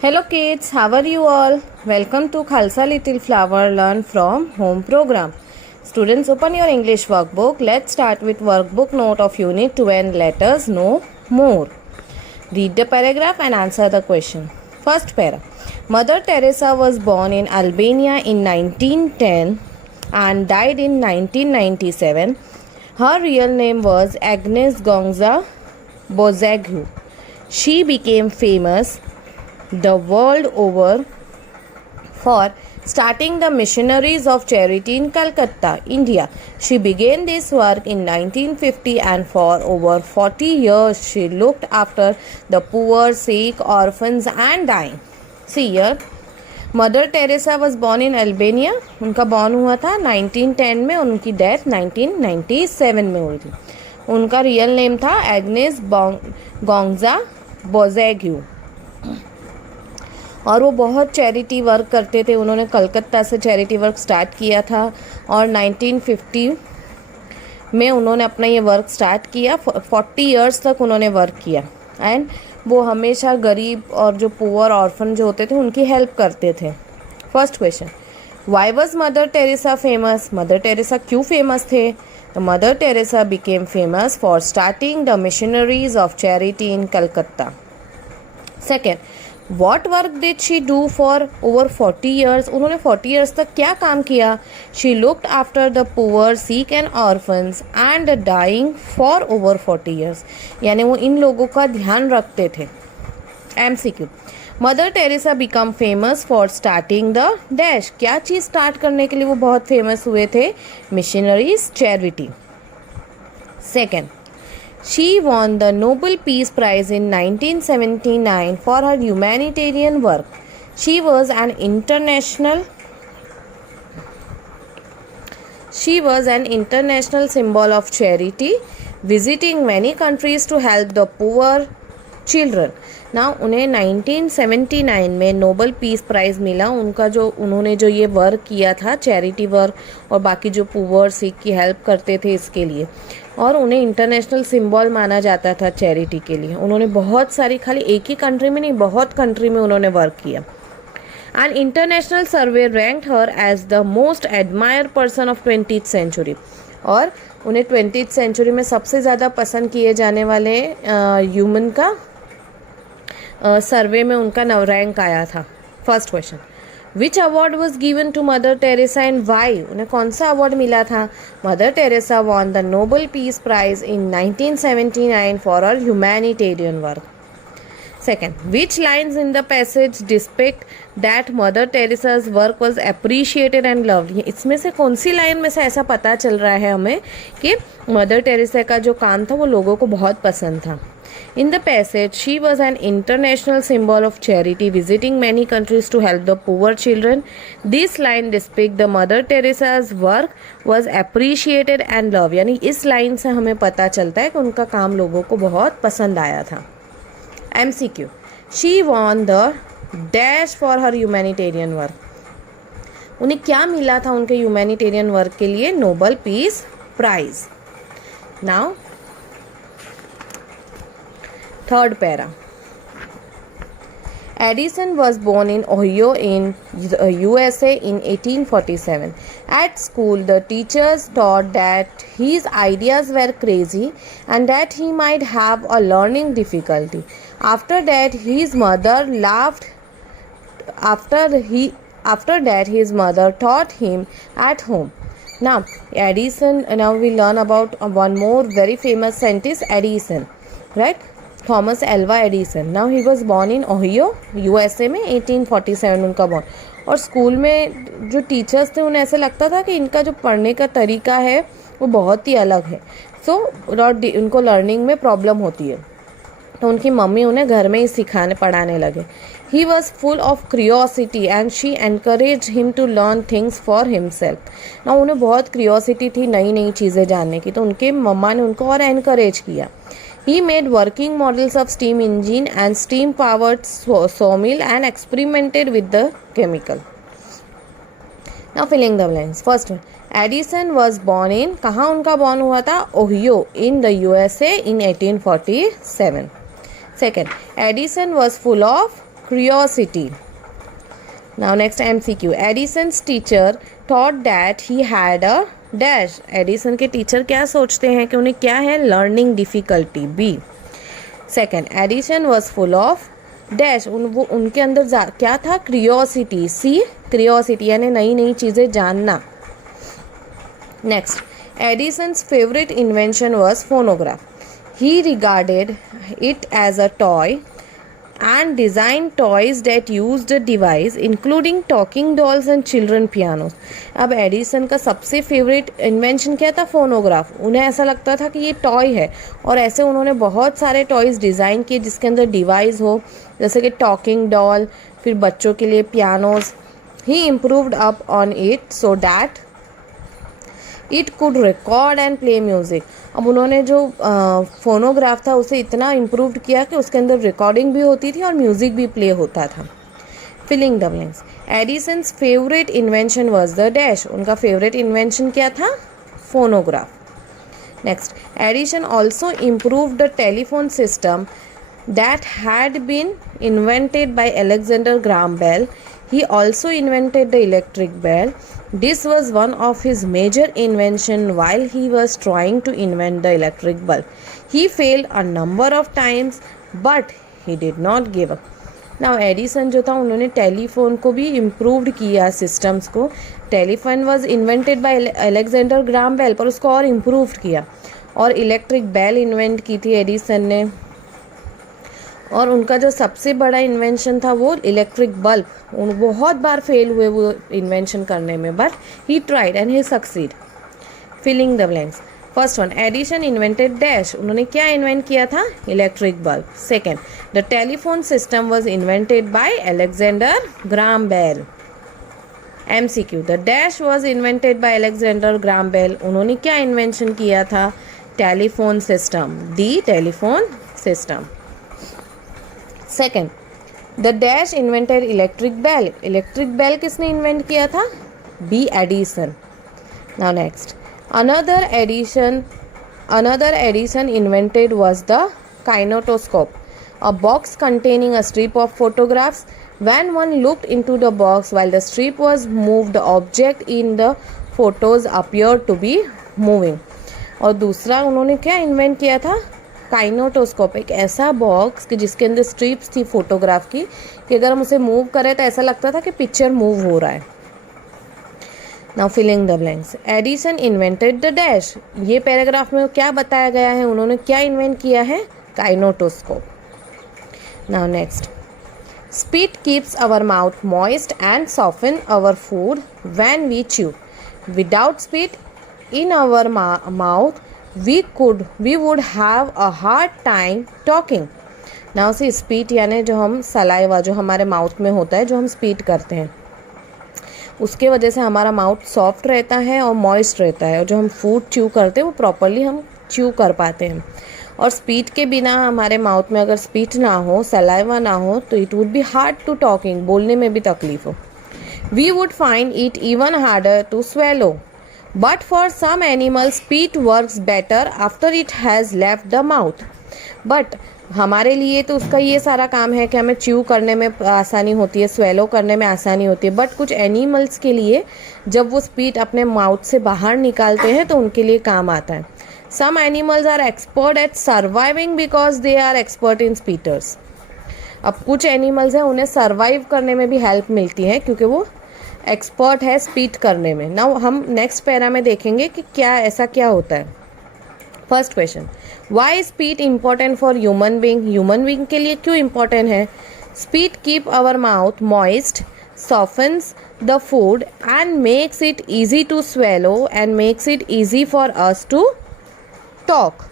Hello kids, how are you all? Welcome to Khalsa Little Flower Learn from Home program. Students, open your English workbook. Let's start with workbook note of Unit 2 and let us know more. Read the paragraph and answer the question. First para. Mother Teresa was born in Albania in 1910 and died in 1997. Her real name was Agnes Gonza Bozegu. She became famous the world over for starting the Missionaries of Charity in Calcutta, India. She began this work in 1950 and for over 40 years she looked after the poor, sick, orphans and dying. See here, mother Teresa was born in Albania. उनका born हुआ था 1910 में, उनकी death 1997 में हुई थी. उनका real name था एग्नेस गोंजा बोजेग्यू और वो बहुत चैरिटी वर्क करते थे. उन्होंने कलकत्ता से चैरिटी वर्क स्टार्ट किया था और 1950 में उन्होंने अपना ये वर्क स्टार्ट किया. 40 इयर्स तक उन्होंने वर्क किया एंड वो हमेशा गरीब और जो पुअर ऑर्फन जो होते थे उनकी हेल्प करते थे. First question, why was Mother Teresa famous? Mother Teresa क्यों फेमस थे? तो Mother Teresa became famous for starting the Missionaries of Charity in Calcutta. Second, what work did she do for over 40 years? उन्होंने 40 years तक क्या काम किया? She looked after the poor, sick and orphans and dying for over 40 years. यानी वो इन लोगों का ध्यान रखते थे. MCQ, mother Teresa become famous for starting the dash. क्या चीज़ स्टार्ट करने के लिए वो बहुत फेमस हुए थे? Missionaries charity. Second, she won the Nobel Peace Prize in 1979 for her humanitarian work. She was an international symbol of charity, visiting many countries to help the poor children. ना उन्हें 1979 में नोबल पीस प्राइज़ मिला. उन्होंने जो ये work किया था, charity work और बाकी जो पुअर सिक की हेल्प करते थे इसके लिए, और उन्हें इंटरनेशनल सिंबल माना जाता था चैरिटी के लिए. उन्होंने बहुत सारी, खाली एक ही कंट्री में नहीं, बहुत कंट्री में उन्होंने वर्क किया. And international survey ranked her as the most admired person of 20th century. और उन्हें 20th सेंचुरी में सबसे ज़्यादा पसंद किए जाने वाले ह्यूमन का सर्वे में उनका रैंक आया था. First question, which award was given to Mother Teresa and why? उन्हें कौन सा अवार्ड मिला था? Mother Teresa won the Nobel piece prize in 1979 for her humanitarian work. Second, which lines in the passage depict that Mother Teresa's work was appreciated and loved? इसमें से कौन सी line में से ऐसा पता चल रहा है हमें कि मदर टेरेसा का जो काम था वो लोगों को बहुत पसंद था? In the passage, she was an international symbol of charity, visiting many countries to help the poor children. This line depicts the Mother Teresa's work was appreciated and loved. यानी इस लाइन से हमें पता चलता है कि उनका काम लोगों को बहुत पसंद आया था. MCQ, she won the dash for her humanitarian work. उन्हें क्या मिला था उनके ह्यूमैनिटेरियन वर्क के लिए? Nobel piece Prize. Now third para. Edison was born in Ohio in the USA in 1847. At school, the teachers thought that his ideas were crazy and that he might have a learning difficulty. After that, his mother laughed. After that, his mother taught him at home. Now, Edison. Now we learn about one more very famous scientist, Edison, right? Thomas Alva Edison. Now he was born in Ohio, USA में 1847 उनका born. और school में जो teachers थे उन्हें ऐसा लगता था कि इनका जो पढ़ने का तरीका है वो बहुत ही अलग है, सो उनको लर्निंग में प्रॉब्लम होती है. तो उनकी मम्मी उन्हें घर में ही पढ़ाने लगे. He was full of curiosity and she encourage him to learn things for himself. ना उन्हें बहुत क्रियोसिटी थी नई नई चीज़ें जानने की, तो उनके मम्मा ने उनको और एनकरेज किया. He made working models of steam engine and steam powered sawmill and experimented with the chemical. Now filling the blanks. First one, Edison was born in, कहाँ उनका born हुआ था? Ohio in the USA in 1847. Second, Edison was full of curiosity. Now next MCQ. Edison's teacher thought that he had a dash. Edison के teacher क्या सोचते हैं कि उन्हें क्या है? Learning difficulty. B. Second, Edison was full of dash. उनके अंदर क्या था? क्रियोसिटी. C. क्रियोसिटी यानी नई नई चीज़ें जानना. Next, Edison's favourite invention was phonograph. He regarded it as a toy and designed toys that used a device including talking dolls and children pianos. अब एडिसन का सबसे फेवरेट इन्वेंशन क्या था? फोनोग्राफ. उन्हें ऐसा लगता था कि ये टॉय है और ऐसे उन्होंने बहुत सारे टॉयज़ डिज़ाइन किए जिसके अंदर डिवाइस हो, जैसे कि टॉकिंग डॉल, फिर बच्चों के लिए pianos. He improved up on it so that it could record and play music. अब उन्होंने जो फोनोग्राफ था उसे इतना इम्प्रूव किया कि उसके अंदर रिकॉर्डिंग भी होती थी और म्यूज़िक भी प्ले होता था. Filling the blanks. Edison's favourite invention was the dash. उनका फेवरेट इन्वेंशन क्या था? Phonograph. Next, Edison also improve the telephone system that had been invented by Alexander Graham Bell. He also invented the electric bell. This was one of his major inventions while he was trying to invent the electric bulb. He failed a number of times, but he did not give up. Now Edison जो था उन्होंने telephone को भी improved किया, systems को. Telephone was invented by Alexander Graham Bell, पर उसको और इम्प्रूव्ड किया. और इलेक्ट्रिक बेल इन्वेंट की थी एडिसन ने. और उनका जो सबसे बड़ा इन्वेंशन था वो इलेक्ट्रिक बल्ब. बहुत बार फेल हुए वो इन्वेंशन करने में, but he tried and he succeed. Filling the blanks. First one, Edison invented dash. उन्होंने क्या इन्वेंट किया था? Electric bulb. Second, the telephone system was invented by Alexander Graham Bell. MCQ. The dash was invented by Alexander Graham Bell. उन्होंने क्या invention किया था? Telephone system. D. Telephone system. Second, the dash invented electric bell. Electric bell किसने invent किया था? B. Edison. Now next, another Edison invented was the kinetoscope, a box containing a strip of photographs. When one looked into the box while the strip was moved, the object in the photos appeared to be moving. और दूसरा उन्होंने क्या invent किया था? Kinetoscope. एक ऐसा box कि जिसके अंदर स्ट्रिप्स थी फोटोग्राफ की, कि अगर हम उसे मूव करें तो ऐसा लगता था कि पिक्चर मूव हो रहा है. Now filling the blanks. Edison invented the dash. ये पैराग्राफ में क्या बताया गया है? उन्होंने क्या इन्वेंट किया है? Kinetoscope. Now next, spit keeps our mouth moist and soften our food when we chew. Without spit in our mouth we would have a hard time talking. Now see, spit यानी जो हम saliva जो हमारे mouth में होता है, जो हम स्पीट करते हैं, उसके वजह से हमारा माउथ सॉफ्ट रहता है और मॉइस्ट रहता है, और जो हम फूड च्यू करते हैं वो प्रॉपरली हम च्यू कर पाते हैं. और स्पीट के बिना हमारे माउथ में अगर स्पीट ना हो, सलाइवा ना हो, तो it would be hard to talking. बोलने में भी तकलीफ हो. We would find it even harder to swallow. But for some animals, spit works better after it has left the mouth. But हमारे लिए तो उसका ये सारा काम है कि हमें च्यू करने में आसानी होती है, स्वेलो करने में आसानी होती है. बट कुछ एनिमल्स के लिए जब वो स्पीट अपने माउथ से बाहर निकालते हैं तो उनके लिए काम आता है. Some animals are expert at surviving because they are expert in speakers. अब कुछ एनिमल्स हैं उन्हें सर्वाइव करने में भी हेल्प मिलती है क्योंकि वो एक्सपर्ट है स्पीट करने में. नाउ हम नेक्स्ट पैरा में देखेंगे कि क्या ऐसा क्या होता है. First question, why spit important for human being. Human being के लिए क्यों इम्पॉर्टेंट है? Spit keep our mouth moist, softens the food and makes it easy to swallow and makes it easy for us to talk.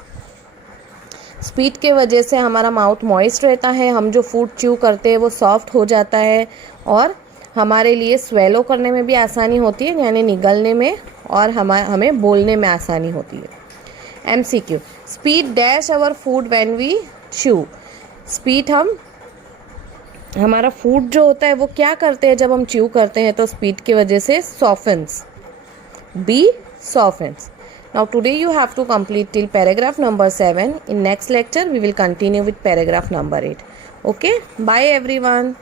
Spit के वजह से हमारा mouth moist रहता है, हम जो फूड च्यू करते हैं वो सॉफ्ट हो जाता है, और हमारे लिए स्वेलो करने में भी आसानी होती है, यानी निगलने में, और हमें बोलने में आसानी होती है. MCQ. Spit dash our food when we chew. Spit हमारा फूड जो होता है वो क्या करते हैं जब हम च्यू करते हैं, तो स्पीट की वजह से softens. B. softens. Now today you have to complete till paragraph number 7. In next lecture we will continue with paragraph number 8. Okay, bye everyone.